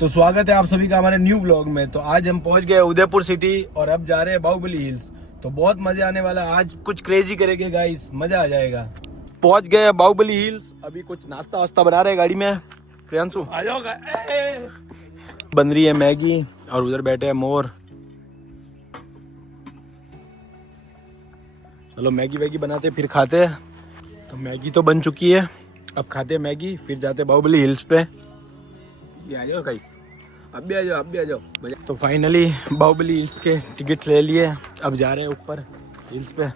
तो स्वागत है आप सभी का हमारे न्यू ब्लॉग में। तो आज हम पहुंच गए उदयपुर सिटी और अब जा रहे हैं बाहुबली हिल्स। तो बहुत मजा आने वाला है, आज कुछ क्रेजी करेंगे गाइस, मजा आ जाएगा। पहुंच गए बाहुबली हिल्स, अभी कुछ नाश्ता वास्ता बना रहे हैं गाड़ी में। प्रियांशु आ जाओ। बन रही है मैगी और उधर बैठे हैं मोर। चलो मैगी वैगी बनाते फिर खाते हैं। तो मैगी तो बन चुकी है, अब खाते हैं मैगी फिर जाते हैं बाहुबली हिल्स पे। ये आ जाओ गाइस, अब भी आ जाओ, अब भी आ जाओ। तो फाइनली बाहुबली हिल्स के टिकट ले लिए, अब जा रहे हैं ऊपर हिल्स पे।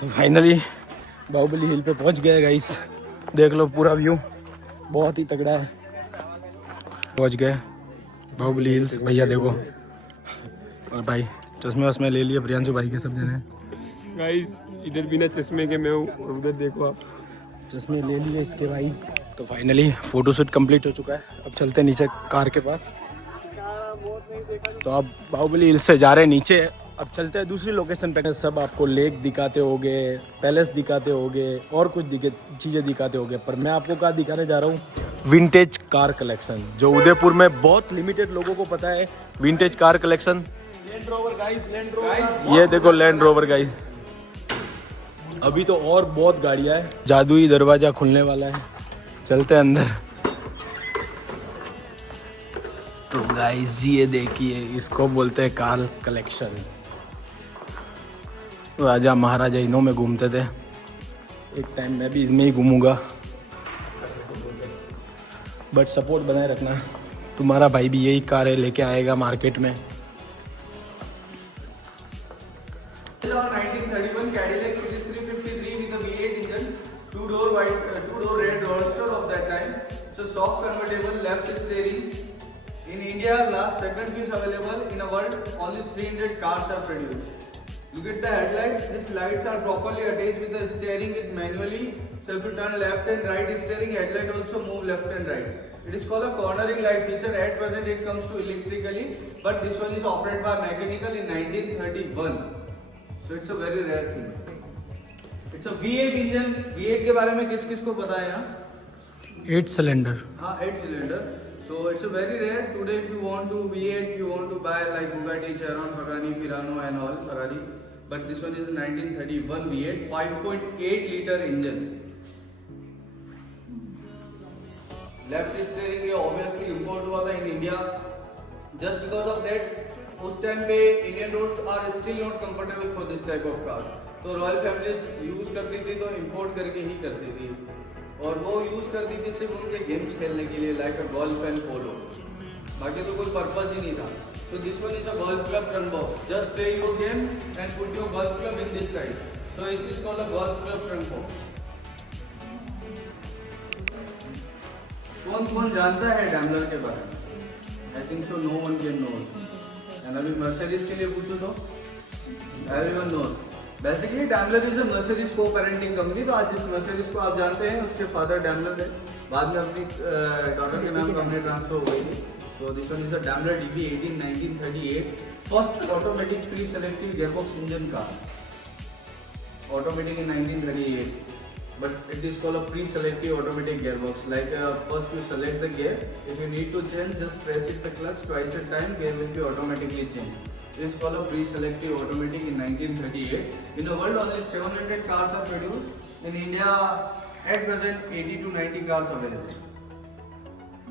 तो फाइनली बाहुबली हिल पे पहुंच गए गाइस, देख लो पूरा व्यू बहुत ही तगड़ा है। पहुंच गए बाहुबली हिल्स, भैया देखो। और भाई चश्मे वश्मे ले लिए प्रियांशु भाई के सब जने। गाइस इधर बिना चश्मे के मैं हूँ और उधर देखो आप, चश्मे ले लिए इसके भाई। तो फाइनली फोटोशूट कंप्लीट हो चुका है, अब चलते हैं नीचे कार के पास। तो अब बाहुबली हिल्स से जा रहे हैं नीचे, अब चलते हैं दूसरी लोकेशन पे। सब आपको लेक दिखाते होगे, पैलेस दिखाते होगे और कुछ चीज़ें दिखाते होगे, पर मैं आपको क्या दिखाने जा रहा हूँ, विंटेज कार कलेक्शन, जो उदयपुर में बहुत लिमिटेड लोगों को पता है। Vintage car collection, land rover guys, land rover, ये देखो लैंड रोवर गाइस। अभी तो और बहुत गाड़ियां हैं, जादुई दरवाजा खुलने वाला है, चलते हैं अंदर। तो गाइस ये देखिए, इसको बोलते हैं कार कलेक्शन। राजा महाराजा इन्हों में घूमते थे, एक टाइम मैं भी इनमें ही घूमूंगा। बट सपोर्ट बनाए रखना, तुम्हारा भाई भी यही कार है लेके आएगा मार्केट में। 1931 Cadillac Series 353 with a V8 engine, two-door red roadster of that time. It's a soft convertible left steering. In India, last second piece available. In a world, only 300 cars are produced. Look at the headlights. These lights are properly attached with the steering with manually. So if you turn left and right steering, headlight also move left and right. It is called a cornering light feature. At present, it comes to electrically, but this one is operated by mechanical in 1931. So it's a very rare thing. It's a V8 engine. V8 के बारे में किस किस को पता है यहाँ? 8 cylinder. हाँ 8 cylinder. So it's a very rare. Today if you want to V8, you want to buy like Bugatti Chiron, Pagani, Firano and all Ferrari. But this one is a 1931 V8, 5.8 liter engine. Left steering ये obviously import हुआ था in India. Just because of that, उस time पे Indian roads are still not comfortable for this type of cars. तो royal families use करती थी तो import करके ही करती थी, और वो यूज करती थी सिर्फ उनके गेम्स खेलने के लिए, like a golf and polo. बाकी तो कोई पर्पस ही नहीं था। तो this one is a golf club trunk box, just play your game and put your golf club in this side. So it is called a golf club trunk box. कौन कौन जानता है डैमलर के बारे में? I think so no one can know. And अभी Mercedes के लिए पूछो तो everyone knows. Basically Daimler is a Mercedes को पेरेंटिंग कंपनी। तो आज जिस मर्सिडीज को आप जानते हैं उसके फादर डैमलर है, बाद में अपनी डॉटर के नाम कंपनी ट्रांसफर हो गई थी। So this one is a Daimler DB18 1938, first automatic pre selective gearbox engine car, automatic in 1938. But it is called a pre-selective automatic gearbox. Like first you select the gear. If you need to change, just press it the clutch twice at time. Gear will be automatically changed. It is called a pre-selective automatic in 1938. In the world, only 700 cars are produced. In India, at present, 80 to 90 cars available.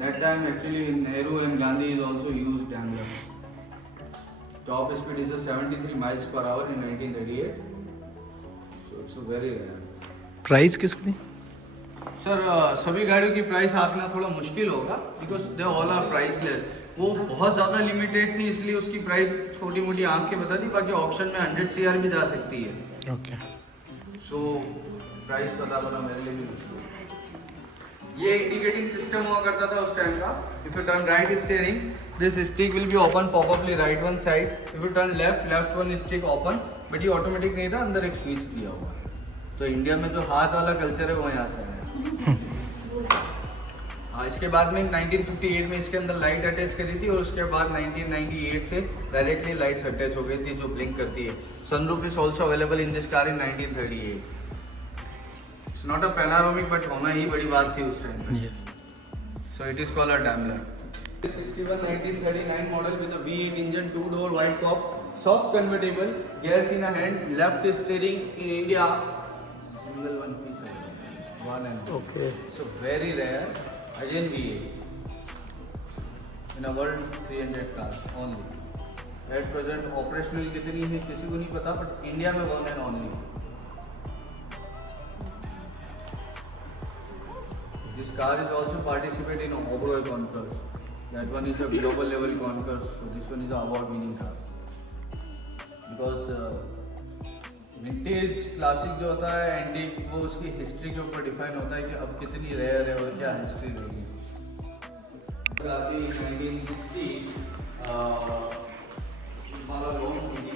That time, actually, Nehru and Gandhi is also used Daimler. Top speed is 73 miles per hour in 1938. So it's a very rare. Price किसकी? Sir सभी गाड़ियों की price आंकना थोड़ा मुश्किल होगा, because they all are priceless. वो बहुत ज़्यादा लिमिटेड थी इसलिए उसकी प्राइस छोटी मोटी आंक के बता दी, बाकी ऑक्शन में 100 CR भी जा सकती है। ओके। सो प्राइस पता बना मेरे लिए भी मुश्किल। ये इंडिकेटिंग सिस्टम हुआ करता था उस टाइम का। If you turn right steering, this stick will be open popuply right one side. If you turn left one stick open. But ये ऑटोमेटिक नहीं था, अंदर एक स्विच दिया हुआ। तो इंडिया में जो हाथ वाला कल्चर है वो यहाँ से है। हाँ, इसके बाद में 1958 में इसके अंदर लाइट अटैच करी थी, और उसके बाद 1998 से डायरेक्टली लाइट्स अटैच हो गई थी जो ब्लिंक करती है। Sunroof is also available in this car in 1938। It's not a panoramic, but होना ही बड़ी बात थी उस टाइम पे। सो it is called a Daimler. 61 1939 model with a V8 engine, 2-door white top, soft convertible, gears in a hand, left steering in India, single one piece, one and Okay. so very rare. Again V8 in a world 300 cars only. At present operational कितनी है किसी को नहीं पता, but India में one and only. This car is also participate in Oberoi Concours. That one is a global level concours. So this one is a award winning car. Because vintage classic जो होता है antique, वो उसकी history के ऊपर define होता है कि अब कितनी रेयर है और क्या हिस्ट्री रहेगी. 1960 वाला लॉन्च हुई थी.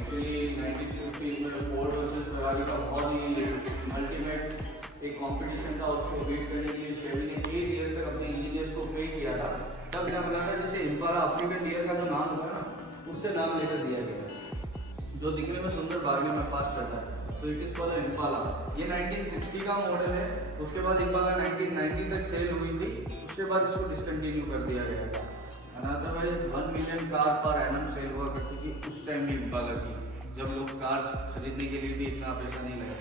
एक्चुअली 1950 में फोर्ड वर्सेस फरारी का बहुत ही अल्टीमेट एक कंपटीशन था. उसको बीट करने के लिए शेवी ने 8 ईयर तक अपने इंजीनियर्स को पे किया था. तब बिना बनाना जैसे इम्पाला अफ्रीकन डियर का जो नाम होगा ना, उससे नाम लेकर दिया गया, जो दिखने में सुंदर भागने में फास्ट करता है. तो इट इज कॉल्ड इम्पाला. ये 1960 का मॉडल है. उसके बाद इम्पाला 1990 तक सेल हुई थी. उसके बाद इसको डिसकंटिन्यू कर दिया गया था. Otherwise 1 million car per annum sale हुआ करती थी उस टाइम में इम्पाला की, जब लोग कार्स खरीदने के लिए भी इतना पैसा नहीं लगा.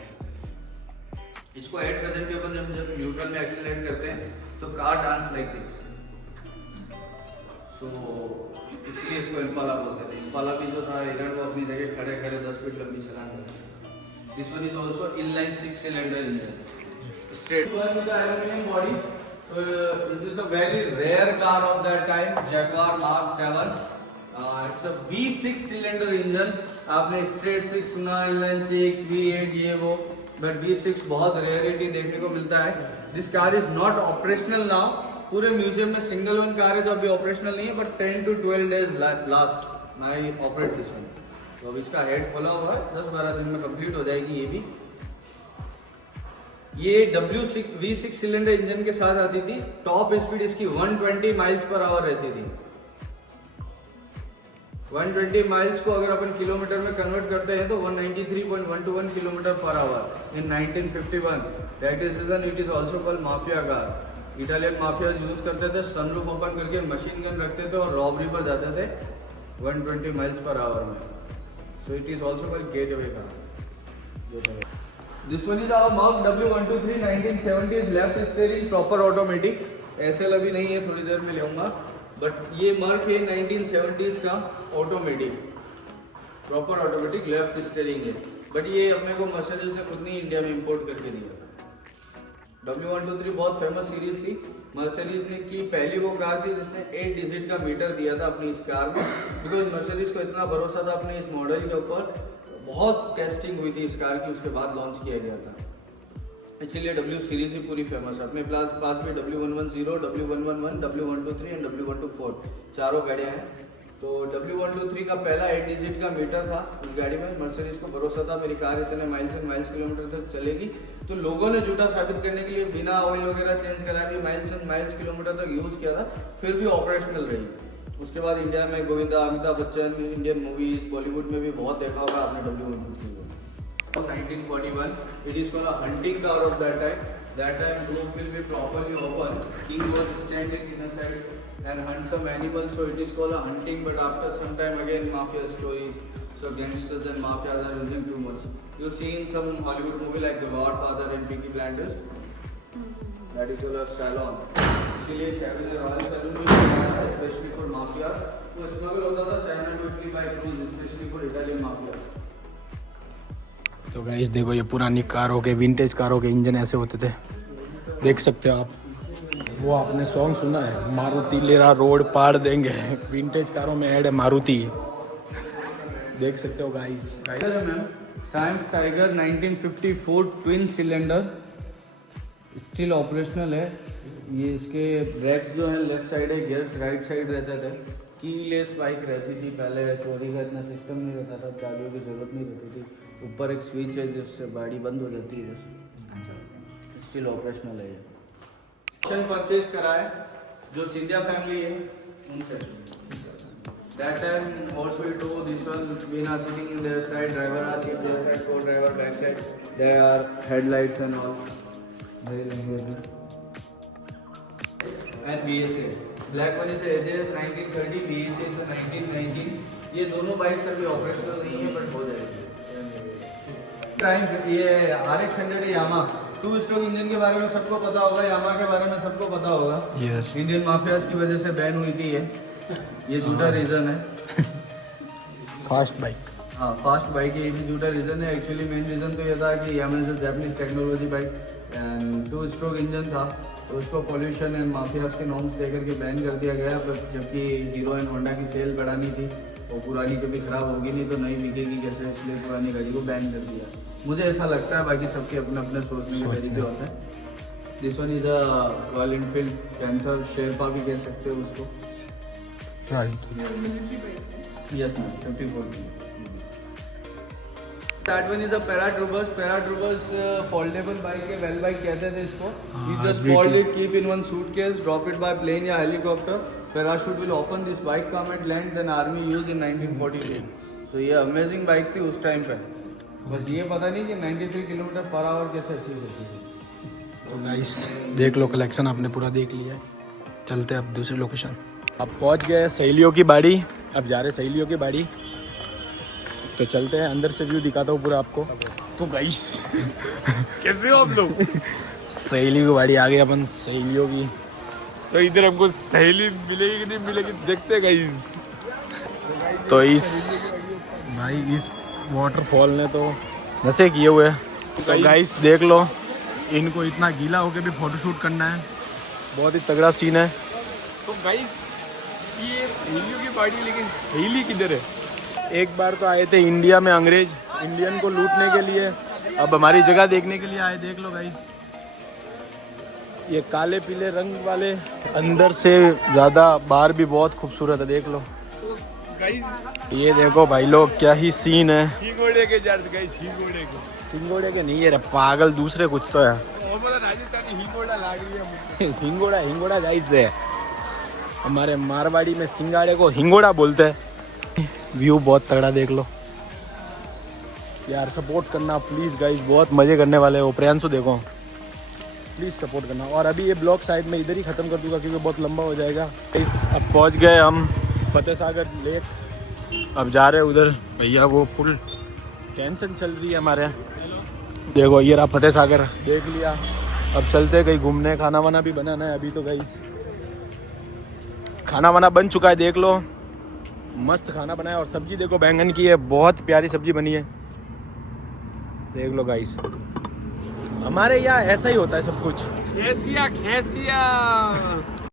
इसको एट प्रेजेंट के अपन जब न्यूट्रल में एक्सीलरेट करते हैं तो कार डांस लाइक दिस. सो इसलिए इसको इम्पाला बोलते थे. इम्पाला भी जो था हिरण वो अपनी जगह खड़े खड़े 10 फीट लंबी छलांग करता. This one is also inline 6 cylinder engine straight one with aluminium body. This is a very rare car of that time, Jaguar Mark 7. It's a V6 cylinder engine. आपने straight 6 सुना, inline 6, V8 ये वो, but V6 बहुत rarity देखने को मिलता है. This car is not operational now. पूरे म्यूजियम में सिंगल वन कार है जो अभी ऑपरेशनल नहीं है, but 10 to 12 days last I operate this one. तो अब इसका हेड खोला हुआ है, 10-12 दिन में कंप्लीट हो जाएगी ये भी. ये V6 सिलेंडर इंजन के साथ आती थी. टॉप स्पीड इसकी 120 माइल्स पर आवर रहती थी. 120 माइल्स को अगर अपन किलोमीटर में कन्वर्ट करते हैं तो 193.121 kilometre per hour in 1951. That is reason it is also called mafia car. Italian mafia use करते थे, सनरूफ ओपन करके मशीन गन रखते थे और रॉबरी पर जाते थे 120 माइल्स पर आवर में. सो it is also called gateway car. This one is our Merc W123 1970s left steering proper automatic. SL अभी नहीं है, थोड़ी देर में लेऊंगा. बट ये Merc है 1970s का automatic, proper automatic left steering है. बट ये अपने को मर्सिडीज ने खुद नहीं इंडिया में इंपोर्ट करके दिया. W123 बहुत फेमस सीरीज थी. मर्सिडीज ने की पहली वो कार थी जिसने 8 डिजिट का मीटर दिया था अपनी इस कार में. बिकॉज मर्सिडीज को इतना भरोसा था अपने इस मॉडल के ऊपर. बहुत टेस्टिंग हुई थी इस कार की, उसके बाद लॉन्च किया गया था. इसीलिए W सीरीज ही पूरी फेमस है. अपने पास में W110, W111, W123 and W124 चारों गाड़ियाँ हैं. तो W123 का पहला 8 डिजिट का मीटर था उस गाड़ी में. मर्सिडीज को भरोसा था मेरी कार इतने माइल्स किलोमीटर तक चलेगी. तो लोगों ने झूठा साबित करने के लिए बिना ऑयल वगैरह चेंज कराए भी माइल्स किलोमीटर तक यूज़ किया था, फिर भी ऑपरेशनल रही. उसके बाद इंडिया में गोविंदा, अमिताभ बच्चन, इंडियन मूवीज, बॉलीवुड में भी बहुत देखा होगा आपने W123 को. 1941 it is called a hunting car of that time. That time roof will be properly open. King was standing in a side and hunt some animals, so it is called a hunting. But after some time again mafia stories, so gangsters and mafias are using too much. You see in some Hollywood movie like The Godfather and Peaky Blinders, that is called a salon. इसलिए शेवी ने royal saloon भी बनाया specially for mafia. वो smuggle होता था China to Italy by cruise specially for Italian mafia. तो guys देखो, ये पुरानी कारों के, विंटेज कारों के इंजन ऐसे होते थे, देख सकते हो आप. वो आपने सॉन्ग सुना है, मारुति लेरा रोड पार देंगे. विंटेज कारों में ऐड है मारुति, देख सकते हो guys. Tiger 1954 twin cylinder still operational है. ये इसके ब्रेक्स जो है लेफ्ट साइड है, गियर्स राइट साइड रहते थे. कीलेस बाइक रहती थी पहले. चोरी का इतना सिस्टम नहीं रहता था, चाबियों की जरूरत नहीं रहती थी. ऊपर एक स्विच है जिससे गाड़ी बंद हो जाती है. स्टिल ऑपरेशनल है. ये परचेज करा है जो सिंधिया फैमिली है उनसे. That time horse will do this one. We are sitting in their side. Driver are sitting their side. Co-driver back side. There are headlights and all. Very language. And VSA. Black one is ages 1930, BAC से 1919। ये दोनों bikes अभी operational नहीं है but हो जाएगी। Time ये RX 100 यामा 2 stroke engine के बारे में सबको पता होगा, यामा के बारे में सबको पता होगा। यस इंडियन माफियाज की वजह से बैन हुई थी ये झूठा रीजन है। Fast bike. हाँ फास्ट बाइक है, ये भी झूठा रीजन है। एक्चुअली मेन रीजन तो ये था कि Yamaha is Japanese technology bike and 2 stroke engine था, तो उसको पॉल्यूशन एंड माफियाज के नॉर्म्स देकर के बैन कर दिया गया। पर जबकि हीरो एंड होंडा की सेल बढ़ानी थी और पुरानी कभी खराब होगी नहीं तो नई बिकेगी कैसे, इसलिए पुरानी गाड़ी को बैन कर दिया। मुझे ऐसा लगता है, बाकी सबके अपने अपने सोचने के तरीके होते हैं। This one is a Royal Enfield कैंथर, शेरपा भी कह सकते हो उसको। Yes ma'am 54। That one is a paratroopers. Paratroopers foldable bike है, well bike कहते थे इसको। You just fold it, keep in one suitcase, drop it by plane या helicopter. Parachute will open, this bike come and land, then army used in 1948. So ये amazing bike थी उस time पे। बस ये पता नहीं कि 93 किलोमीटर पर आवर कैसे अचीव होती है। तो गाइस देख लो, कलेक्शन आपने पूरा देख लिया है। चलते अब दूसरी लोकेशन। अब पहुंच गए सहेलियों की बाड़ी, अब जा रहे सहेलियों की बाड़ी। तो चलते हैं, अंदर से व्यू दिखाता हूँ पूरा आपको। तो गाइस कैसे हो आप लोग? सहेलियों की बाड़ी आ गए अपन, सहेलियों की। तो इधर हमको सहेली मिलेगी कि नहीं मिलेगी देखते गाइस। तो इस भाई इस वाटरफॉल ने तो नशे किए हुए हैं। तो गाइस देख लो, इनको इतना गीला होके भी फोटोशूट करना है, बहुत ही तगड़ा सीन है। तो गाइस ये सहेलियों की पार्टी, लेकिन सहेली किधर है? एक बार तो आए थे इंडिया में अंग्रेज इंडियन को लूटने के लिए, अब हमारी जगह देखने के लिए आए। देख लो गाइस, ये काले पीले रंग वाले, अंदर से ज़्यादा बाहर भी बहुत खूबसूरत है। देख लो गाइस ये देखो भाई लोग, क्या ही सीन है। हिंगोड़े के जर्स गाइस, हिंगोड़े के। सिंगोड़े के नहीं, ये पागल दूसरे कुछ तो है। हमारा राजस्थानी हिंगोड़ा लाग रही है मुझे। हिंगोड़ा गाइस है, हमारे मारवाड़ी में सिंगाड़े को हिंगोड़ा बोलते हैं। व्यू बहुत तगड़ा देख लो यार, सपोर्ट करना प्लीज़ गाइस, बहुत मज़े करने वाले हो। प्रियांशु देखो, प्लीज़ सपोर्ट करना। और अभी ये ब्लॉग शायद मैं इधर ही ख़त्म कर दूंगा क्योंकि बहुत लंबा हो जाएगा। अब पहुंच गए हम फतेह सागर लेक, अब जा रहे हैं उधर। भैया वो फुल टेंशन चल रही है हमारे। देखो ये रहा फतेह सागर, देख लिया। अब चलते कहीं घूमने, खाना वाना भी बनाना है अभी। तो गाइस खाना वाना बन चुका है, देख लो मस्त खाना बनाया। और सब्जी देखो बैंगन की है, बहुत प्यारी सब्जी बनी है। देख लो गाइस, हमारे यहाँ ऐसा ही होता है सब कुछ। खेसिया खेसिया